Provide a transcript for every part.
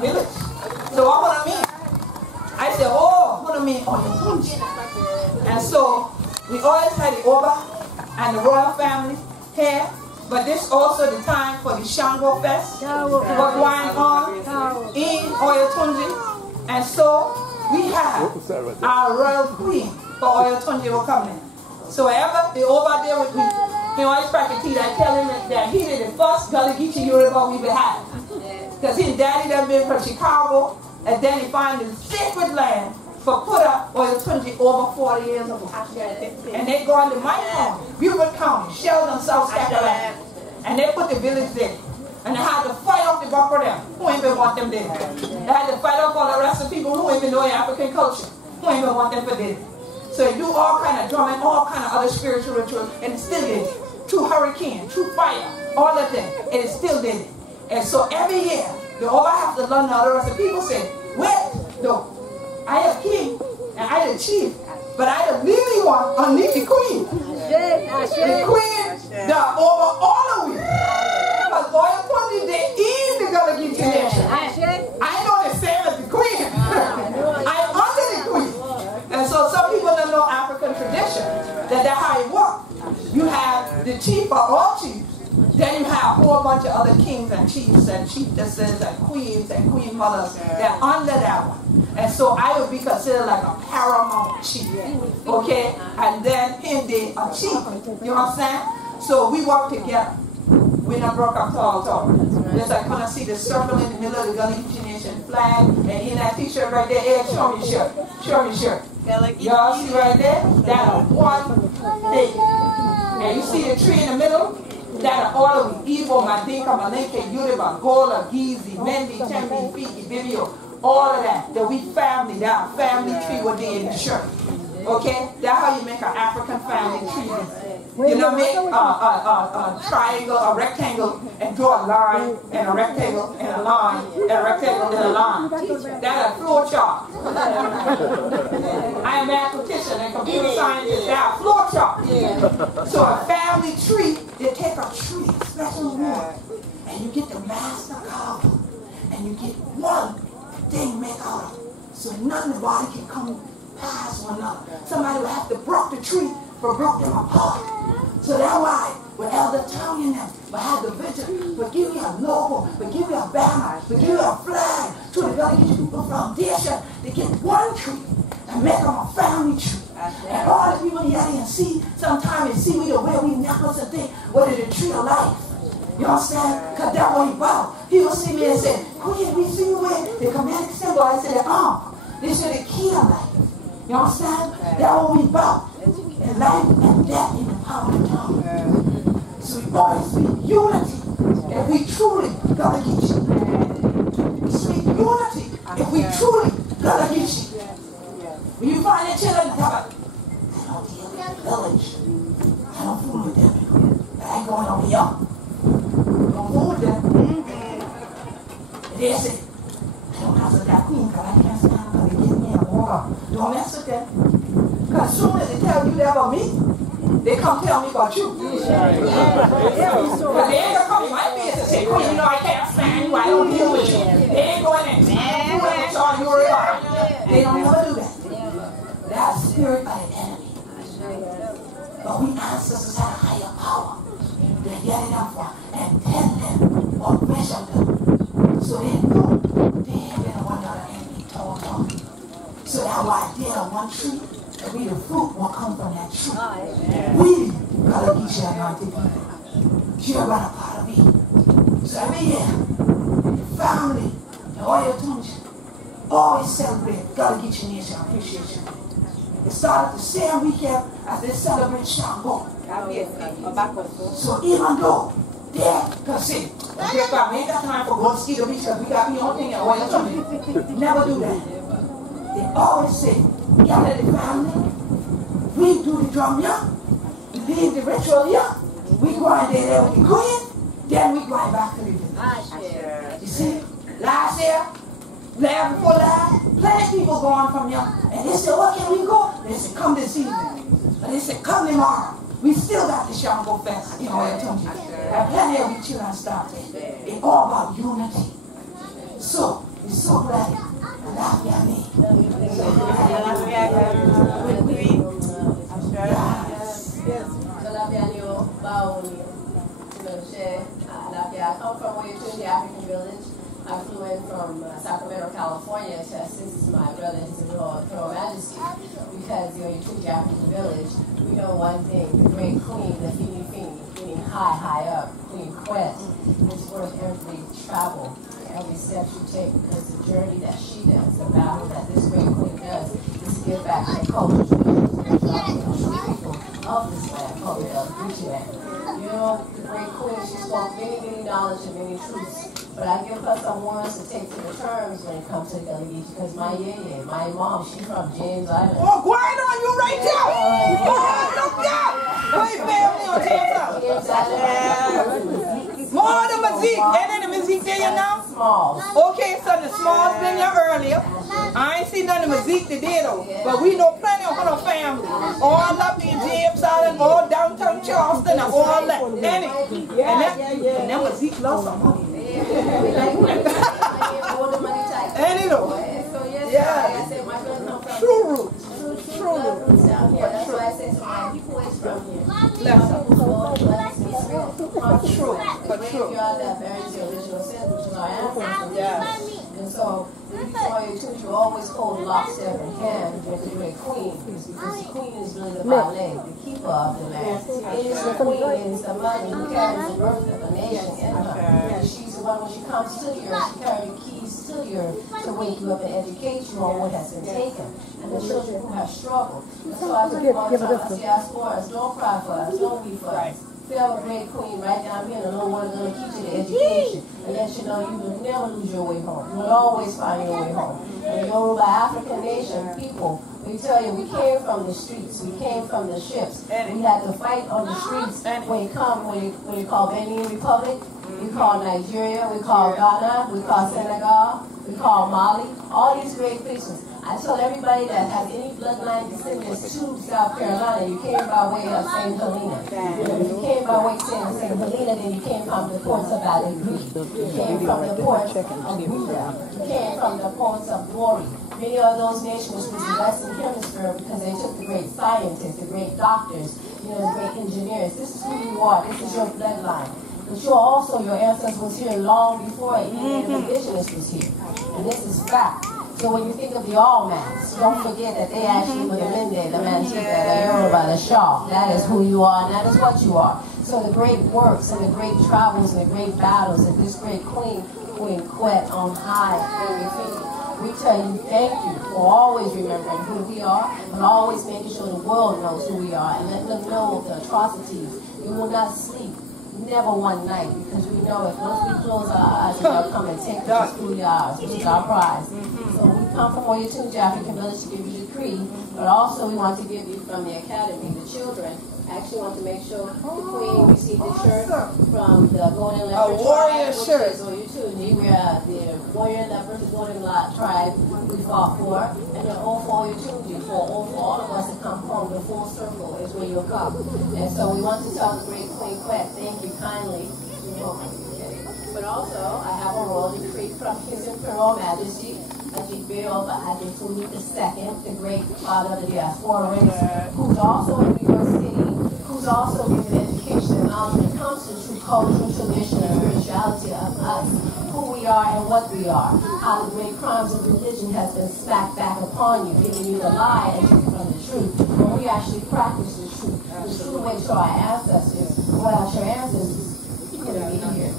the village. So what do I mean? I said, oh, what do I mean? Oyotunji. And so we always had the Oba and the royal family here. But this also the time for the Shango Fest. What going on in Oyotunji. And so we have our royal queen for Oyotunji will come in. So wherever the Oba there with me, he always practice teeth. I tell him that he did the first Gullah Geechee Yoruba we had. Because his daddy done been from Chicago, and then he find the sacred land for put up Oyotunji over 40 years ago. And they go into my county, Beaufort County, Sheldon, South Carolina. And they put the village there. And they had to fight off the buck for them. Who ain't even want them there? They had to fight off all the rest of the people who ain't even know African culture. Who ain't even want them for there. So they do all kind of drumming, all kind of other spiritual rituals, and it still did it. Through hurricane, through fire, all of them, and it still did it. And so every year, they all have to learn the rest of the people say, wait, no, I am king, and I am chief, but I am really one underneath the queen. The queen, the over all of you. Because Oyotunji, they in the Gullah Geechee nation. I know the same as the queen. I'm under the queen. And so some people don't know African tradition, that's how it works. You have the chief of all chiefs. Then you have a whole bunch of other kings and chiefs and chiefesses and queens and queen mothers that are under that one. And so I would be considered like a paramount chief. Okay? And then him they a chief. You understand? So we work together. We not broke up tall. Just I kind of see the circle in the middle of the Gullah Geechee Nation flag. And in that t-shirt right there, hey, show me shirt. Show me shirt. Y'all see right there? That's one thing. And you see the tree in the middle? That are all of the Igbo, Mandinka, Malenke, Yoruba, Gullah, Geechee, Mendi, Tembi, Fiki, Bibio, all of that. That we family, that family tree what they in the shirt. Okay? That's how you make an African family tree. You know, make a triangle, a rectangle, and draw a line, and a rectangle, and a line, and a rectangle, and a line. That's a floor chart. I am a mathematician and computer scientist. That's a floor chart. So a family tree, they take a tree, special wood, and you get the master carver, and you get one thing made out of it. So nobody can come past one another. Somebody will have to break the tree for broke them apart. So that's why when Elder Tony and them will have the vision, will give you a logo, will give you a banner, will give you a flag to the Gullah Geechee People Foundation to get one tree and make them a family tree. And all the people here and see, sometimes they see me the way we necklace and think, what is the tree of life? You understand? Because that's what he about. People see me and say, Queen, we see you with the Kemetic symbol. I said, this is the key of life. You understand? That's what we about. And life and death in the power of the tongue. So we always speak unity if we truly Gullah Geechee. We speak unity if we truly Gullah Geechee. When you find your children, I don't deal with the village. I don't fool with them. I ain't going over here. Don't fool with them. And they say, I don't mess with that queen because I can't stand her to get me a water. Don't mess with them. Because as soon as they tell you that about me, they come tell me about you. Because they ain't gonna come in my business and say, Queen, you know I can't stand you, I don't deal with you. They ain't going in and with all your life. They don't never do that. That's the spirit of the enemy. But we ancestors had a higher power. They get it up for and tell them or measure them. So they know they ain't been one of the enemy told them. So that's why they are one tree. And we the fruit will come from that tree. We Gullah Geechee anointed people. You're right a part of me. So every year, the family, the Oyotunji, always celebrate Gullah Geechee Nation Appreciation. It started the same weekend as they celebrate Shango. So even though they're going to say, we ain't got time for Mosquito because we got the only thing at Oyotunji. Never do that. They always say, gather the family, we do the drum here, we leave the ritual here, we go in there with the queen, then we go back to the village. You see, last year, last before last, plenty of people going from here, and they said, what can we go? They said, come this evening. And they said, come tomorrow. We still got the Shango Fest in Oyotunji. And plenty of the children started. It's all about unity. So, We're so glad. Love you, me. I come from Oyotunji African Village. I flew in from Sacramento, California to assist my brother, His Imperial Majesty, because the Oyotunji African Village, we know one thing, the great queen, the Fini, meaning high up, Queen Quest, is worth every travel, every step you take, because the journey that she does, the battle that this great queen does, is to give back her culture to the people of this land, called the Geechee land. You know, the great queen, she spoke many knowledge and many truths. But I give her some words to take to the terms when it comes to Gullah Geechee, because my yeye, my mom, she's from James Island. Oh, quiet on you right there! Look out! Wait, family on James Island. More than Mazik. And then the Mazik there now? Smalls. Okay, so the Smalls been here earlier. I ain't seen none of Mazik today though. But we know plenty of her family. All up in James Island, all downtown Charleston, and all that. And then Mazik lost some money. True roots. That's why I say to my people is from here. True. You are that buries the original sin, which is our ancestors. And so, you always hold lockstep in hand with the great queen, because the queen is really the ballet, the keeper of the land. It is the queen, it is the mother who carries the birth of the nation in her. She's the one when she comes to the earth, she carries the keys to the earth to wake you up and educate you on what has been taken, and the children who have struggled. And so I just want to tell us, ask for us, don't cry for us, don't weep for us. Feel a great queen right down here, and the Lord is going to teach you the education and let you know you will never lose your way home. You will always find your way home. And the Yoruba African nation, people, we tell you, we came from the streets, we came from the ships. We had to fight on the streets when you come, when you call Benin Republic, we call Nigeria, we call Ghana, we call Senegal, we call Mali, all these great places. I tell everybody that has any bloodline descendants to South Carolina, you came by way of St. Helena. If you came by way of St. Helena, then you came from the ports of Valley Creek. You came from the ports of Buddha. You came from the ports of Glory. Many of those nations was the Western Hemisphere because they took the great scientists, the great doctors, the great engineers. This is who you are. This is your bloodline. But you're also, your ancestors was here long before any indigenous was here. And this is fact. So when you think of the All-Mans, don't forget that they actually were the Mende, the Mantika, the Yoruba, the Shaw. That is who you are, and that is what you are. So the great works and the great travels and the great battles that this great Queen Quet on high, we tell you thank you for always remembering who we are, but always making sure the world knows who we are and letting them know the atrocities. We will not sleep. Never one night, because we know if once we close our eyes, they'll come and take us through the hours, which is our prize. So we come from Oyotunji African Village to give you the creed, but also we want to give you from the academy, the children. Actually want to make sure the queen received the shirt from the Golden Leopard warrior tribe, shirt. which is Oyotunji. We are the warrior leopard, the Golden tribe we fought for, and the O for Oyotunji, for all of us to come home. The full circle is where you'll come. And so we want to tell the great Queen Quet, thank you kindly. But also, I have a royal decree from His Imperial Majesty, Yoruba Oyotunji II, the great father of the diaspora race, who's also in New York City, who's also giving education and knowledge when it comes to true cultural tradition and spirituality of us, who we are and what we are, how the great crimes of religion has been smacked back upon you, giving you the lie and you from the truth, when we actually practice the truth. The true way to our ancestors. Without your ancestors, you couldn't be here.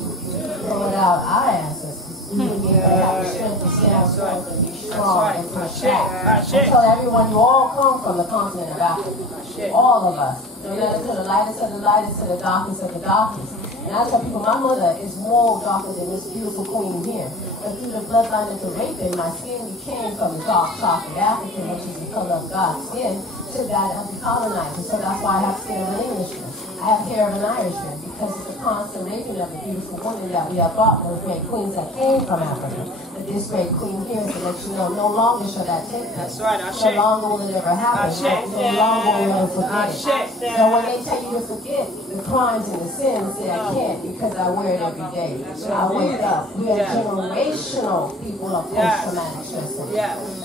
But without our ancestors, you wouldn't be able to have the strength to stand strong and be strong and protect. I tell everyone, you all come from the continent of Africa. All of us. No matter to the lightest of the lightest, to the darkest of the darkest. And I tell people, my mother is more darker than this beautiful queen here. But through the bloodline of the raping, my skin became from the dark chocolate African, which is the color of God's skin, to that of the colonizer. So that's why I have skin of an Englishman. I have hair of an Irishman, because it's the constant raping of the beautiful women that we have brought, those great queens that came from Africa. The this great queen here to let you know no longer shall that take place. That's right. No longer will it ever happen. No longer will it forget. So when they tell you to forget the crimes and the sins, say I can't because I wear it every day. I wake up. We are generational people of post-traumatic stress syndrome.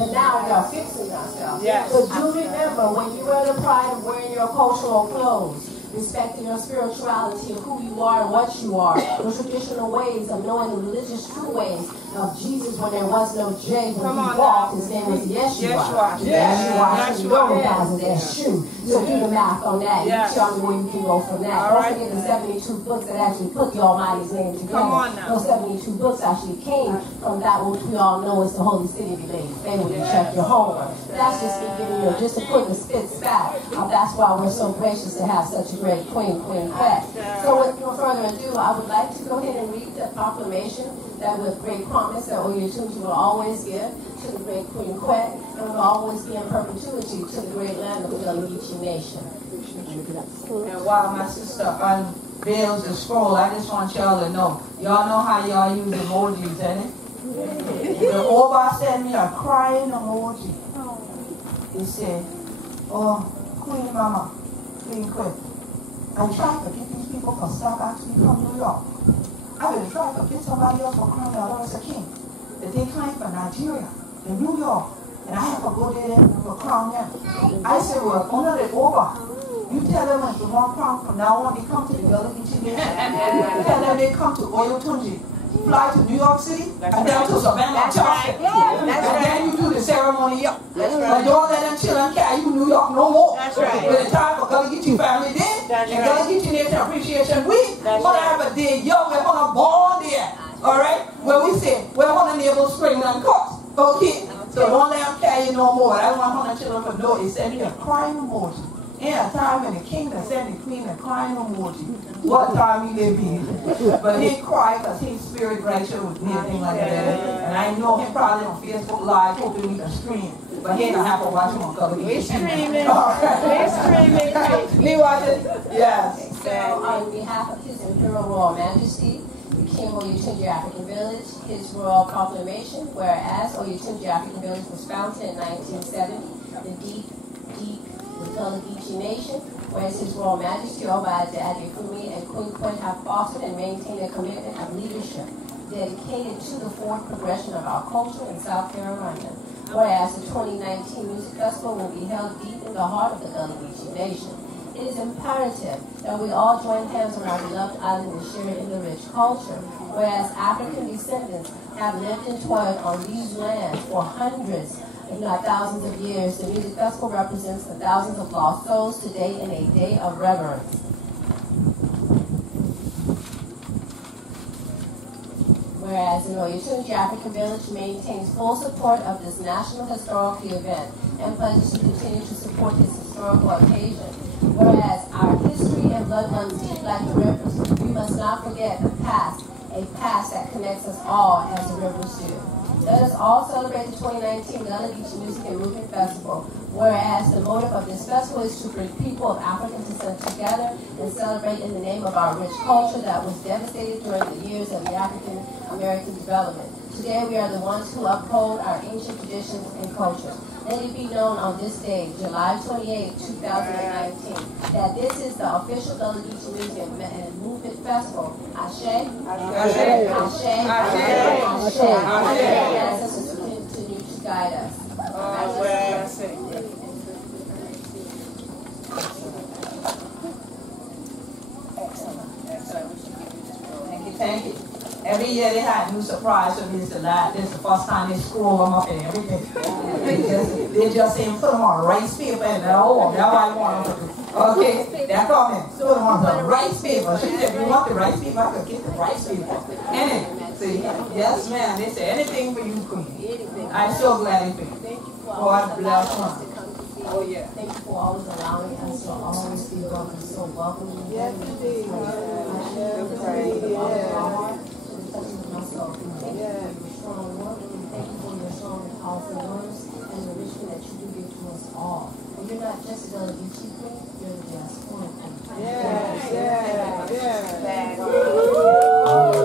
And now we are fixing ourselves. But do remember, when you wear the pride of wearing your cultural clothes, respecting your spirituality of who you are and what you are, the traditional ways of knowing the religious true ways of Jesus when there was no J, when he walked, his name was Yeshua. Yeshua. You know guys in that shoe. So do the math on that. You tell me where you can go from that. Don't forget the 72 books that actually put the Almighty's name together. Those 72 books actually came from that which we all know is the Holy City of Ladies. They would check your homework. That's just me giving you just to put the spits back. That's why we're so gracious to have such a great Queen Quet. So with no further ado, I would like to go ahead and read the proclamation that with great promise that Oyotunji will always give to the great Queen Quet and will always be in perpetuity to the great land of the Geechee Nation. And while my sister unveils the scroll, I just want y'all to know. Y'all know how y'all use emojis, ain't it? The Oba sent me a crying emoji. He said, oh, Queen Mama, Queen Quet, I'm trying to get these people to stop actually from New York. I've been trying to get somebody else for crying out as a king. That they came from Nigeria and New York, and I have to go there for crown them. I said, well, under the Oba, you tell them if they want crown from now on, they come to the Gullah Geechee Nation. Tell them they come to Oyotunji. Fly to New York City, and then to Savannah, Charleston. And then you do the ceremony up. But don't let them chill and carry you New York no more. When it's time for Gullah Geechee Family Day and Gullah Geechee Nation Appreciation Week, we're going to have a day young, we're going to born there. Alright? Where we say, we're going to enable spring and cuts. Okay? So don't let them carry you no more. I don't want 100 children for no. It sent me a crying emoji. In a time when the king that sent the queen a crying emoji. What time we live in. But he cried because his spirit righteous with me and things like that. And I know him probably on Facebook Live hoping we can stream. But he ain't gonna have to watch him on Gullah Geechee. We're streaming. We're streaming. Me watching? Yes. So on behalf of His Imperial Royal Majesty, the King of Oyotunji African Village, his royal proclamation, whereas Oyotunji African Village was founded in 1970, the deep the Gullah Geechee Nation, whereas His Royal Majesty, Oba Geechee Famlee and Queen Quet have fostered and maintained a commitment of leadership dedicated to the forward progression of our culture in South Carolina. Whereas the 2019 Music Festival will be held deep in the heart of the Gullah Geechee Nation. It is imperative that we all join hands on our beloved island and share in the rich culture. Whereas African descendants have lived and toiled on these lands for hundreds, if not thousands of years, the Music Festival represents the thousands of lost souls today in a day of reverence. Whereas the Oyotunji African Village maintains full support of this national historical event and pledges to continue to support this historical occasion. Whereas our history and blood runs deep like the rivers, we must not forget the past, a past that connects us all as the rivers do. Let us all celebrate the 2019 Gullah Geechee Music and Movement Festival, whereas the motive of this festival is to bring people of African descent together and celebrate in the name of our rich culture that was devastated during the years of the African American development. Today we are the ones who uphold our ancient traditions and cultures. Let it be known on this day, July 28, 2019, that this is the official Gullah Geechee Music and Movement Festival. Ashe, Ashe, Ashe, Ashe, Ashe, Ashe. Ancestors continue to guide us. Thank you. Every year they had new surprise for me. This is the first time they scroll them up and everything. They just saying put them on rice paper and that's what I want them to do. Okay, they're coming. Put them on the rice paper. She said, if you want the rice paper, I could get the rice paper. And see, yes ma'am, they say anything for you, Queen. I'm so glad you came. God bless you. Oh yeah. Thank you for always allowing us to always be welcome. So welcome. Yes, indeed. Myself. Thank you for your strong work. Thank you for your strong and powerful words and the enrichment that you do give to us all. And you're not just a Gullah Geechee queen, you're the diaspora queen. Yes, yes, yes.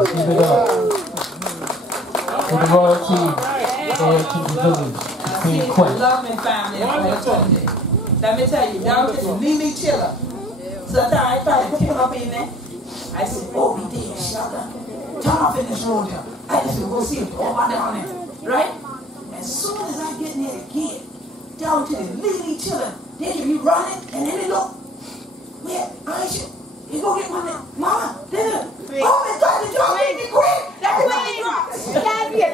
Keep it up. To the royal team. love me family. Let me tell you, down to the Lily Chiller. Sometimes I try to come up in there. I said, oh, we did, shut up. Turn off in this room there. I just go see it all down there. Right? As soon as I get in there again, down to the Lily Chiller, they can be running, and then they look. Where? Aisha, you go get one there. Mama, there. Oh, my God, the dog made me quick. That's why they dropped. Okay.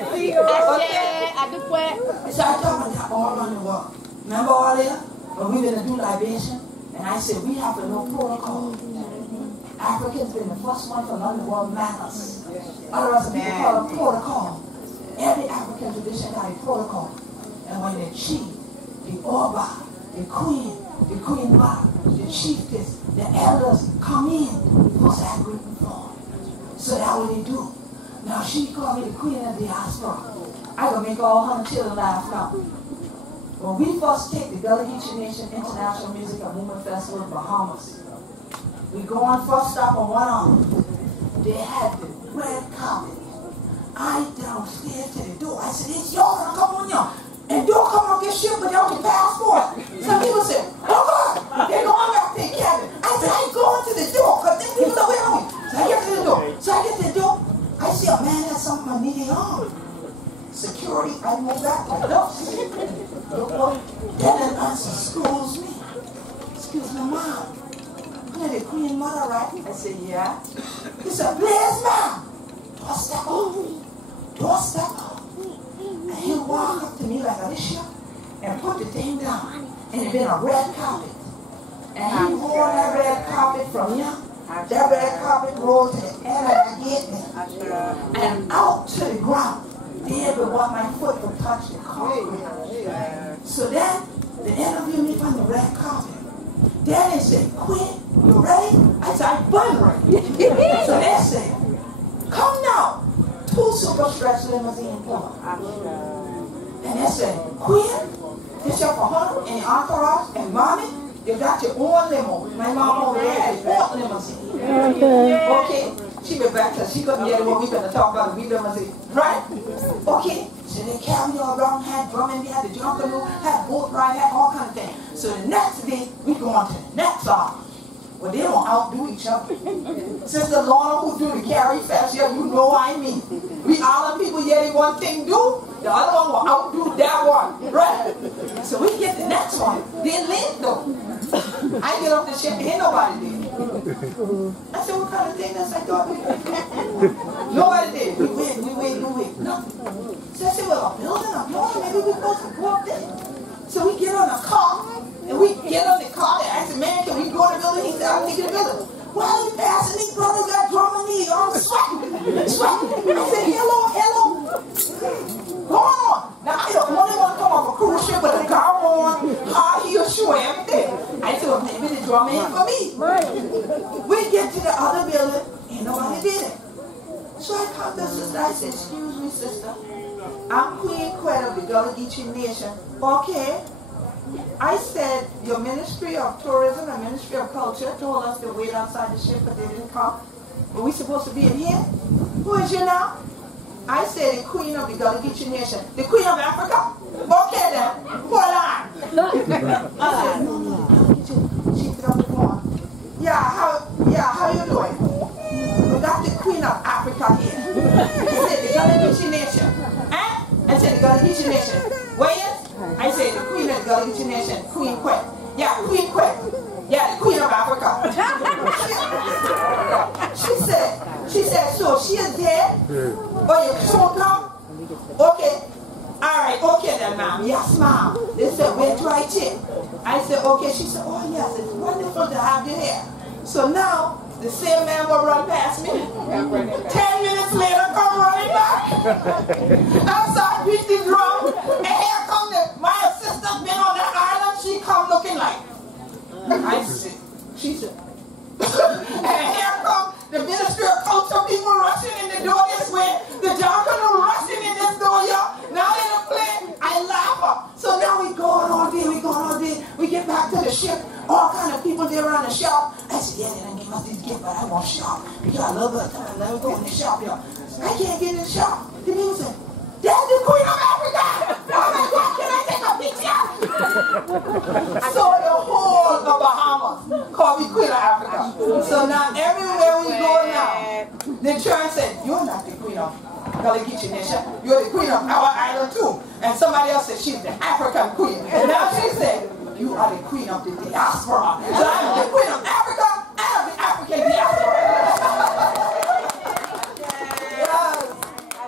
So I told them all around the world. Remember all there? When we were going to do libation? And I said, we have to know protocol. Africans been the first one to learn the word manners. Otherwise, people call it protocol. Every African tradition got a protocol. And when the chief, the Oba, the queen mother, the chiefess, the elders come in, you must have great form. So that's what they do. Now she called me the queen of the diaspora. I gonna make all 100 children laugh now. When we first take the Gullah Geechee Nation International Music and Movement Festival in Bahamas, we go on first stop on one arm. They had the red carpet. I downstairs to the door. I said, it's yours, come on y'all. And don't come on get shit without your passport. Some people said, oh God, they're going back to their cabin. I said, I ain't going to the door because then people are waiting on me. So I get to the door. I see a man has something on his arm. Security, I move back like this. Then an answer, excuse me. Excuse me, mom. You're the queen mother, right? I said, yeah. He said, please, ma'am. Don't step up. Don't step up. And he walked up to me like Alicia and put the thing down. And it been a red carpet. And he wore that red carpet from here. That red carpet rolled to the end of the gate and out to the ground. There but what my foot would touch the carpet. So then they interviewed me from the red carpet. Then they said, Queen, you ready? I said, I'm bun ready. So they said, come now. 2 super stretch limousine pull. And they said, Queen, this your for her and your entourage and mommy, you got your own limo. My mom over there had her own limousine. Okay. She went back because she couldn't get what we going to talk about. We limousine. Right? Okay. So they carried me all around, had drumming, we had the jump canoe, had boat ride, had all kinds of things. So the next day, we go on to the next song. Well, they don't outdo each other. Sister Lorna, who do the carry fast, yeah, you know what I mean. We all the people, yeah, they one thing do, the other one will outdo that one, right? So we get the next one. They live though. I get off the ship, ain't nobody did. I said, what kind of thing that's I thought we did? Nobody did. We wait, nothing. So I said, well, a building, maybe we're supposed to go up there. So we get on a car. And we get on the car and I said, man, can we go to the building? He said, I'll take you to the building. Why are you passing these brothers got drumming me? I'm sweating. I said, hello. Go on. Now, I don't only want to come off a cruise ship with a gown on, high heel shoe, everything. I said, well, maybe the drum ain't for me. We get to the other building, ain't nobody did it. So I called the sister, I said, excuse me, sister. I'm Queen Quet of the Gullah Geechee Nation. Okay. I said, your Ministry of Tourism and Ministry of Culture told us to wait outside the ship, but they didn't come. Were we supposed to be in here? Who is you now? I said, the Queen of the Gullah Geechee Nation. The Queen of Africa? Okay then, hold on. I said, no, she picked up the phone. Yeah, how you doing? We got the Queen of Africa here. I said, the Gullah Geechee Nation. I said, the Gullah Geechee Nation. Where is? I said, the Queen of the Gullah Geechee Nation, Queen Quet. Yeah, Queen Quet. Yeah, the Queen of Africa. she said, so she is dead? Or you soon come? Okay. Alright, okay then, ma'am. Yes, ma'am. They said, where do I check? I said, okay. She said, oh yes, it's wonderful to have you here. So now, the same man will run past me. 10 minutes later, come running back. Outside, beat the drum. And here come my assistant been on that island. She come looking like. I said, she said. And here come the Ministry of Culture people rushing in the door this way. The Jonathan rushing in this door, y'all. Now they don't play. I laugh up. So now we going all day. We get back to the ship. All kind of people there around the shop. I said, yeah, they didn't give us this gift, but I want shop. You got a little bit of time. Let me go in the shop, y'all. I can't get in the shop. The people said, that's the Queen of Africa. Oh my God, can I take a picture? So the whole of Bahamas called me Queen of Africa. So now everywhere we go now, the church said, you're not the Queen of Gullah Geechee Nation, you're the Queen of our island too. And somebody else said she's the African Queen. And now she said, you are the Queen of the diaspora. So I'm the Queen of Africa, I'm the African diaspora.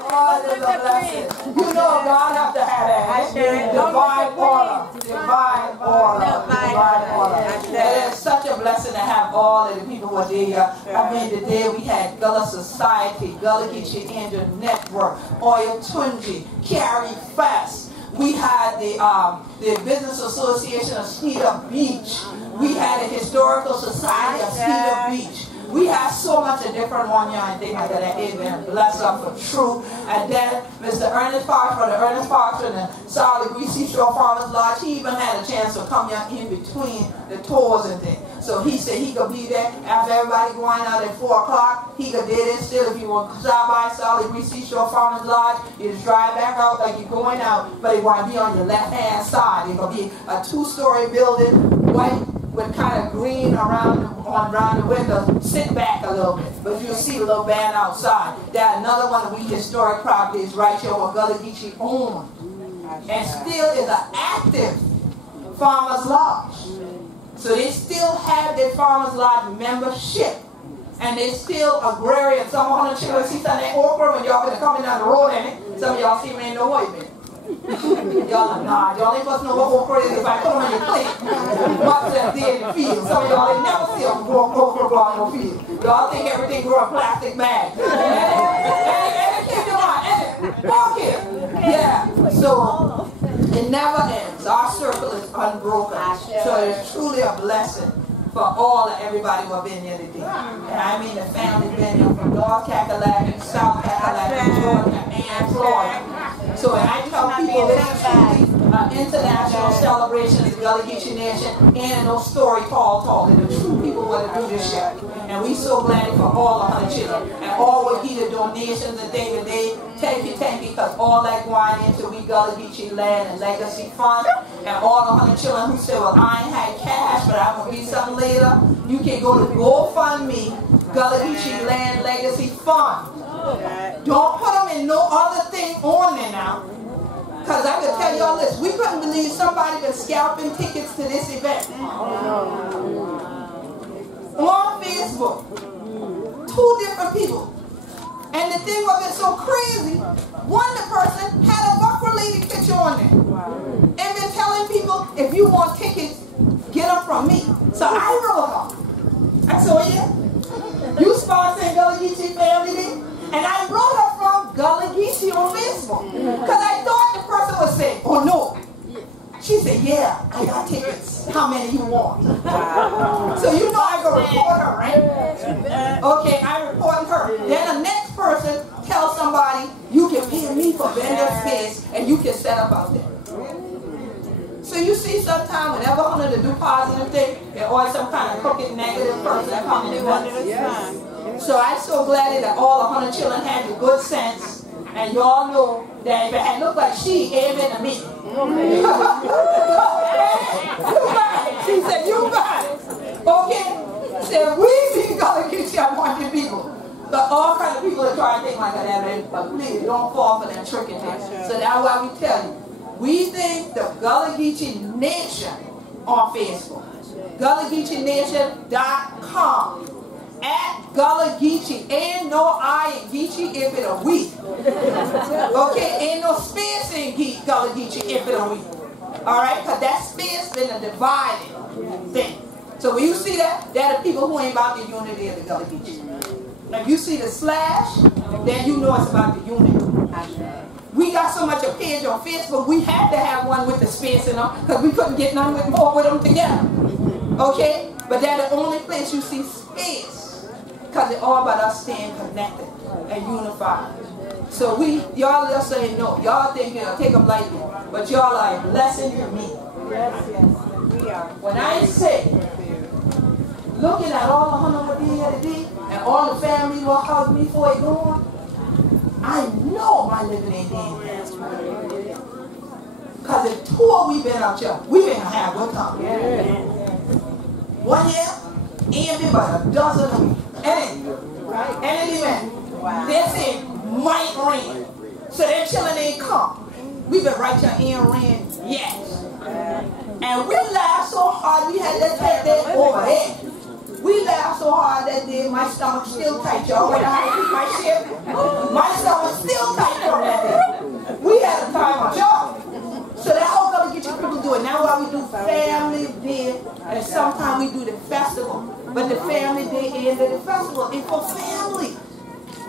God is a blessing. You know God have to have that. Divine order. Divine order. Divine order. It is such a blessing to have all of the people who are there. I mean, today we had Gullah Society, Gullah Geechee Angel Network, Oyotunji, Carrie Fest. We had the Business Association of Mosquito Beach. We had the Historical Society of Mosquito Beach. We have so much of different one year and things like that. Amen. Bless up for true. And then Mr. Ernest Parks from the Ernest Parks and the Solid Greasy Shore Farmers Lodge, he even had a chance to come here in between the tours and things. So he said he could be there after everybody going out at 4 o'clock. He could do it still if you want to stop by Solid Greasy Shore Farmers Lodge. You just drive back out like you're going out, but it want to be on your left-hand side. It's going to be a 2-story building, white, with kind of green around the windows. Sit back a little bit, but you'll see a little band outside. There's another one of we historic properties right here where Gullah Geechee owned, and still is an active Farmers Lodge. So they still have their Farmers Lodge membership, and they still agrarian. Some of the children see some of that okra when y'all been coming down the road, and some of y'all see me in the way, man. Y'all like, nah, y'all ain't supposed to know what okra is if I put them on your plate. What's that there in the field? Some of y'all ain't never see a okra grow on no field. Y'all think everything grow in plastic bags. And keep your mind, walk here. Yeah, so it never ends. Our circle is unbroken. So it's truly a blessing for all of everybody who have been here today. And I mean the family been here from North Kakalaki, South Kakalaki, Georgia, and Florida. So when I tell people this is truly an international celebration of the Gullah Geechee Nation and no story tall, and the true people want to do this shit. And we so glad for all of our children. And all will be the donations and things that they thank you, because all that going into We Gullah Geechee Land and Legacy Fund. And all of our children who say, well, I ain't had cash, but I'm going to be something later. You can go to GoFundMe, Gullah Geechee Land Legacy Fund. Don't put them in no other thing on there now. Because I can tell y'all this, we couldn't believe somebody been scalping tickets to this event. On Facebook. 2 different people. And the thing was so crazy, one the person had a buck lady picture on there. And been telling people, if you want tickets, get them from me. So I wrote her. I said, well, yeah, you sponsoring Gullah Geechee Famlee? And I wrote her from Gullah Geechee on Facebook. Because I thought the person would say, oh no. She said, yeah, I got tickets. How many you want? So you know I go report her, right? Okay, I reported her. Then the next person tells somebody, you can pay me for vendor space and you can set up out there. So you see sometimes whenever I'm going to do positive thing, there's always some kind of crooked negative person coming in. So I'm so glad that all 100 children had the good sense, and y'all know that if it had looked like she, it had been a me. You got it. She said, you got it. Okay? She said, we Gullah Geechee, I want you people. But all kinds of people are trying to think like that, but please don't fall for that trick and thing. So that's why we tell you. We think the Gullah Geechee Nation on Facebook. GullahGeecheeNation.com. At Gullah Geechee. Ain't no I in Geechee if it a we. Okay, ain't no space in Gullah Geechee if it a we. Alright, because that space been a divided thing. So when you see that, that are people who ain't about the unity of the Gullah Geechee. If you see the slash, then you know it's about the unity. We got so much a page on Facebook, we had to have one with the space in them because we couldn't get none more with them together. Okay? But that's the only place you see space. Because it's all about us staying connected and unified. So y'all just say no. Y'all think take them lightly. But y'all are a blessing to me. Yes, we are. When I say, looking at all the 100 here today, and all the family will hug me before it gone, I know my living ain't dead. Because the tour we've been out here, we've been having a good time. One year, ain't been but a dozen a week. And it even, they say might rain. So they're chilling, they come. We've been right here in rain, yes. And we laughed so hard, we had to take that overhead. We laughed so hard that day, my stomach still tight, y'all. When I eat my shit, my stomach still tight from that day. We had a time of job. So that whole Gullah Geechee people do it. Now while we do family day, and sometimes we do the festival. But the family day and the festival is for family.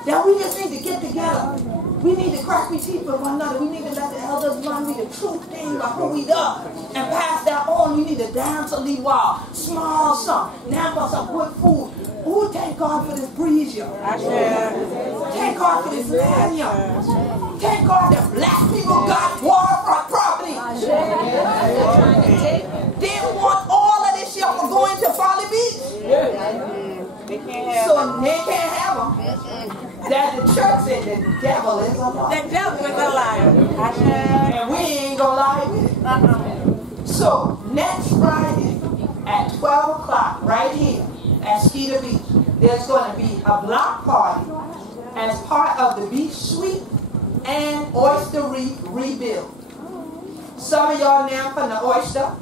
Now we just need to get together. We need to crack our teeth with one another. We need to let the elders run me the true thing about who we are and pass that on. We need to dance a little while, small something, now for some good food. Ooh, thank God for this breeze, y'all. Thank God for this land, y'all. Thank God that black people got waterfront property. They want all of this y'all for going to Famlee Beach. They can't have so they can't have them. That the church said the devil is a liar. The devil is a liar. And we ain't gonna lie with it. So next Friday at 12 o'clock right here at Mosquito Beach, there's going to be a block party as part of the beach sweep and oyster reef rebuild. Some of y'all now from the oyster.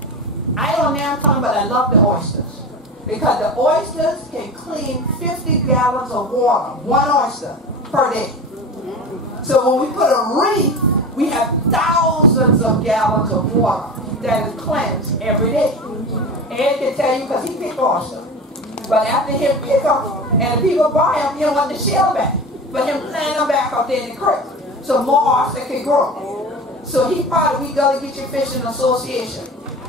I don't now come, but I love the oysters. Because the oysters can clean 50 gallons of water, one oyster, per day. So when we put a reef, we have thousands of gallons of water that is cleansed every day. Ed can tell you because he picked oyster. But after him pick them, and the people buy them, he don't want the shell back. But him plant them back out there in the creek. So more oyster can grow. So he's part of the Gullah Geechee Fishing Association.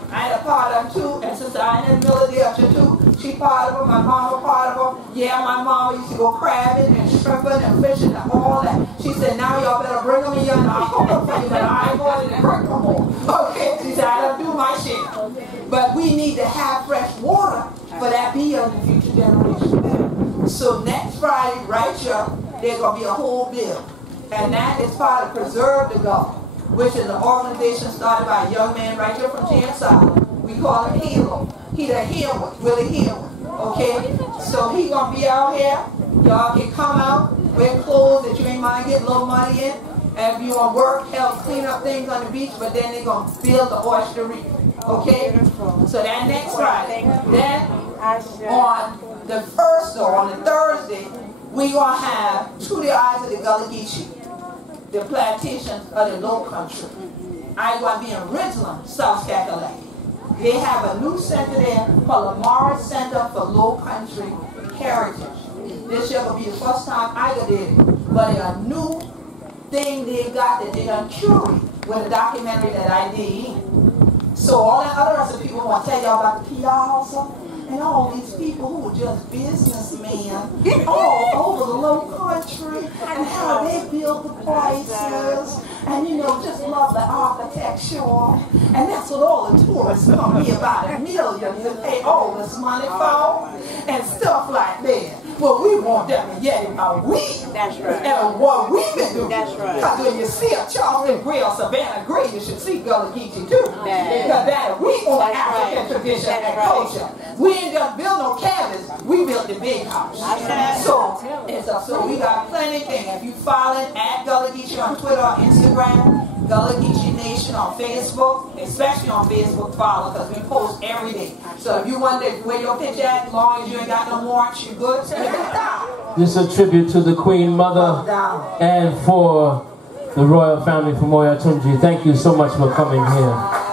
I had a part of them too, and since I in the military up here too, she part of them, my mom was part of them. Yeah, my mama used to go crabbing and shrimping and fishing and all that. She said, now y'all better bring them in here and I'll cook them for you, but I ain't going to the creek no more. Okay, she said, I don't do my shit. But we need to have fresh water for that be in the future generation. So next Friday, right here, there's going to be a whole bill. And that is part of Preserve the Gullah, which is an organization started by a young man right here from GSI. We call him Hero. He the hero, really hero. Okay? So he gonna be out here. Y'all can come out, wear clothes that you ain't mind getting a little money in. And if you want to work, help clean up things on the beach, but then they're gonna build the oyster reef. Okay? So that next Friday. Then on the first or on the Thursday, we gonna have Through the Eyes of the Gullah Geechee, the plantations of the Low Country. I want to be in Ridgeland, South Carolina. They have a new center there called the Morris Center for Low Country Heritage. This year will be the first time I did it, but it's a new thing they got that they done curate with a documentary that I did. So all the other people want to tell y'all about the PR also. And all these people who are just businessmen all over the Low Country and how they build the places and just love the architecture. And that's what all the tourists come here about millions to pay all this money for and stuff like that. Well, we want them to get about That's right. And what we've been doing. That's right. Because when you see a Charleston Grill, Savannah Grill, you should see Gullah Geechee too. Because that we on African tradition and culture. We ain't just build no cabins, we built the big house. So we got plenty of things. If you follow at Gullah Geechee on Twitter or Instagram, Gullah Geechee Nation on Facebook, especially on Facebook, follow because we post every day. So if you want to wear your picture at, as long as you ain't got no warrants, you good. This is a tribute to the Queen Mother and for the royal family from Oyotunji. Thank you so much for coming here.